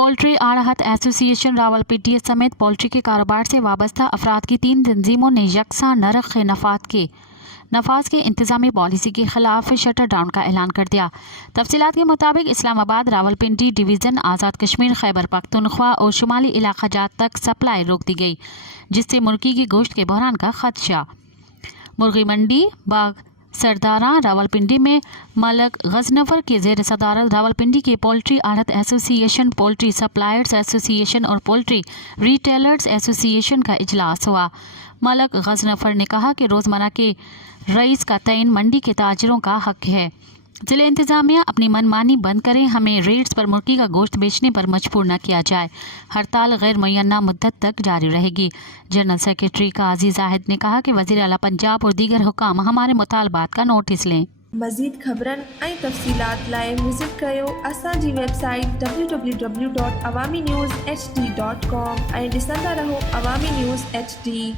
Poultry आढ़त association Rawalpindi समेत poultry के कारोबार से वाबस्ता अफराद की 3 तंजीमों ने यकसा नरख नफाज के इंतजामी पॉलिसी के खिलाफ शटर डाउन का ऐलान कर दिया। तफसीलात के मुताबिक इस्लामाबाद, रावलपिंडी डिवीज़न, आज़ाद कश्मीर, खैबर पख्तूनख्वा और शुमाली इलाका जात तक सप्लाई रोक दी गई, जिससे मुर्गी के गोश्त के बहरान का खदशा। मुर्गी मंडी बाग सरदारा रावलपिंडी में मलक गजनफर के जेर सदारत रावलपिंडी के पोल्ट्री आढ़त एसोसिएशन, पोल्ट्री सप्लायर्स एसोसिएशन और पोल्ट्री रिटेलर्स एसोसिएशन का इजलास हुआ। मलक गजनफर ने कहा कि रोज़मर्रा के रईस का तयन मंडी के ताजरों का हक है। जिले इंतजामिया अपनी मनमानी बंद करें, हमें रेट्स पर मुर्गी का गोश्त बेचने पर मजबूर न किया जाए। हड़ताल गैर मुय्यना मुद्दत तक जारी रहेगी। जनरल सेक्रेटरी काजी जाहिद ने कहा कि वज़ीर आला पंजाब और दीगर हुकाम हमारे मुतालबात का नोटिस लें। मज़ीद ख़बरन ऐं तफ़सीलात लाइ विज़िट कयो असांजी वेबसाइट www.awamiNewsHD.com ऐं ॾिसंदा रहो अवामी न्यूज़ HD।